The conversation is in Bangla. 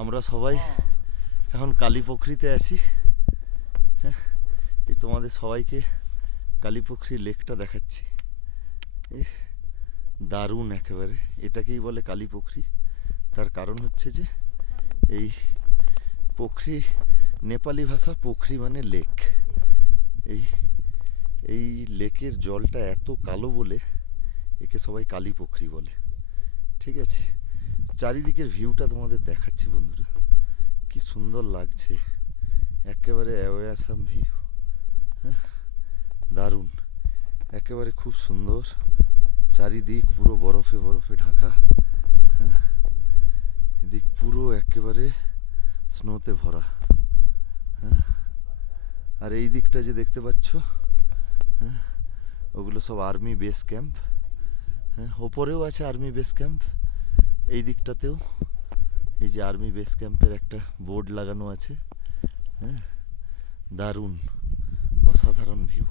আমরা সবাই এখন কালীপুখরিতে আছি। হ্যাঁ, এই তোমাদের সবাইকে কালীপুখরি লেকটা দেখাচ্ছি। দারুণ একেবারে, এটাকেই বলে কালীপুখরি। তার কারণ হচ্ছে যে এই পুখরি, নেপালি ভাষা পুখরি মানে লেক। এই এই লেকের জলটা এত কালো বলে একে সবাই কালীপুখরি বলে। ঠিক আছে, চারিদিকের ভিউটা তোমাদের দেখাচ্ছি বন্ধুরা, কি সুন্দর লাগছে, একেবারে অ্যাসাম ভিউ। হ্যাঁ, দারুণ, একেবারে খুব সুন্দর। চারিদিক পুরো বরফে বরফে ঢাকা। হ্যাঁ, এদিক পুরো একেবারে স্নোতে ভরা। হ্যাঁ, আর এই দিকটা যে দেখতে পাচ্ছ, হ্যাঁ, ওগুলো সব আর্মি বেস ক্যাম্প। হ্যাঁ, ওপরেও আছে আর্মি বেস ক্যাম্প, এই দিকটাতেও এই যে আর্মি বেস ক্যাম্পের একটা বোর্ড লাগানো আছে। হ্যাঁ, দারুণ, অসাধারণ ভিউ।